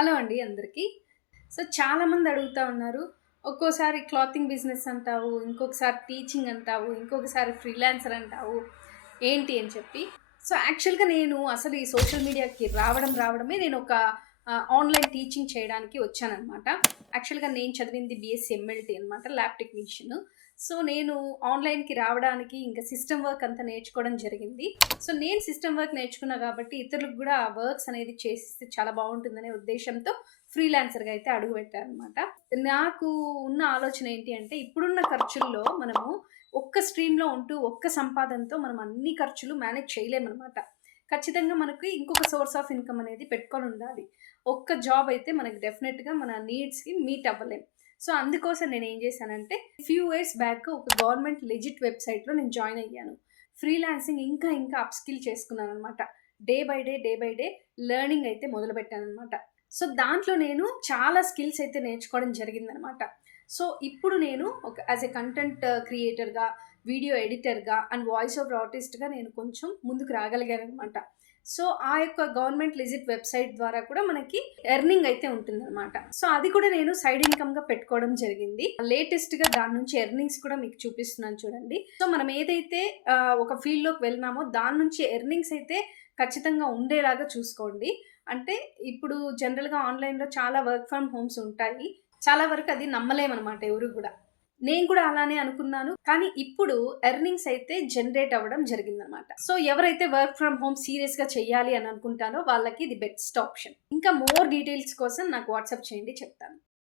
Hello అండి అందరికీ. So, చాలామంది అడుగుతా ఉన్నారు. ఒక్కోసారి క్లాతింగ్ బిజినెస్ అంటావు, ఇంకొకసారి టీచింగ్ అంటావు, ఇంకొకసారి ఫ్రీలాన్సర్ అంటావు. ఏంటి అని చెప్పి. సో, యాక్చువల్‌గా నేను అసలు ఈ సోషల్ మీడియాకి రావడమే నేనొక ఆన్‌లైన్ టీచింగ్ చేయడానికి వచ్చాననమాట. యాక్చువల్‌గా నేను చదివింది బీఎస్సీ ఎంఎల్టీ అనమాట. Lab technician. సో, నేను ఆన్‌లైన్‌కి రావడానికి ఇంకా సిస్టమ్ వర్క్ అంతా నేర్చుకోవడం జరిగింది. సో, నేను సిస్టమ్ వర్క్ నేర్చుకున్నా కాబట్టి ఇతరులకు గూడా ఆ వర్క్స్ అనేది చేసిస్తే చాలా బావుంటుందనే ఉద్దేశ్యంతో ఫ్రీలాన్సర్‌గా అయితే అడుగుపెట్టాననమాట. నాకు ఉన్న ఆలోచన ఏంటి అంటే ఇప్పుడున్న ఖర్చుల్లో మనము ఒక్క స్ట్రీమ్‌లో ఉంటూ ఒక్క సంపాదనతో మనం అన్ని ఖర్చులు మేనేజ్ చేయలేమనమాట. ఖచ్చితంగా మనకి ఇంకొక సోర్స్ ఆఫ్ ఇన్‌కమ్ అనేది పెట్టుకొనుండాలి. ఒక్క జాబ్ అయితే మనకి డెఫినెట్‌గా మన నీడ్స్‌కి మీట్ అవ్వలేం. సో, అందుకోసం నేనేం జేశానంటే, ఫ్యూ ఇయర్స్ బ్యాక్ ఒక గవర్నమెంట్ లెజిట్ వెబ్‌సైట్‌లో నేను జాయిన్ అయ్యాను. ఫ్రీలాన్సింగ్ ఇంకా అప్ స్కిల్ చేసుకున్నాననమాట. డే బై డే లెర్నింగ్ అయితే మొదలుపెట్టాననమాట. సో, దాంట్లో నేను చాలా స్కిల్స్ అయితే నేర్చుకోవడం జరిగిందనమాట. సో, ఇప్పుడు నేను ఒక యాస్ ఎ కంటెంట్ క్రియేటర్‌గా, వీడియో ఎడిటర్‌గా అండ్ వాయిస్ ఓవర్ ఆర్టిస్ట్‌గా నేను కొంచెం ముందుకు రాగలిగాననమాట. సో, ఆ యొక్క గవర్నమెంట్ లెజిట్ వెబ్‌సైట్ ద్వారా కూడా మనకి ఎర్నింగ్ అయితే ఉంటుందనమాట. సో, అది కూడా నేను సైడ్ ఇన్‌కమ్‌గా పెట్టుకోవడం జరిగింది. లేటెస్ట్‌గా దాని నుంచి ఎర్నింగ్స్ కూడా మీకు చూపిస్తున్నాను చూడండి. సో, మనం ఏదైతే ఒక ఫీల్డ్‌లోకి వెళ్ళినామో దాని నుంచి ఎర్నింగ్స్ అయితే ఖచ్చితంగా ఉండేలాగా చూసుకోండి. అంటే ఇప్పుడు జనరల్‌గా ఆన్‌లైన్‌లో చాలా వర్క్ ఫ్రమ్ హోమ్స్ ఉంటాయి. చాలా వరకు అది నమ్మలేమనమాట ఎవరు గూడా. నేను కూడా అలానే అనుకున్నాను. కానీ ఇప్పుడు ఎర్నింగ్స్ అయితే జనరేట్ అవ్వడం జరిగిందనమాట. సో, ఎవరైతే వర్క్ ఫ్రమ్ హోమ్ సీరియస్‌గా చెయ్యాలి అని అనుకుంటారో వాళ్ళకి ఇది బెస్ట్ ఆప్షన్. ఇంకా మోర్ డీటెయిల్స్ కోసం నాకు వాట్సాప్ చేయండి చెప్తాను.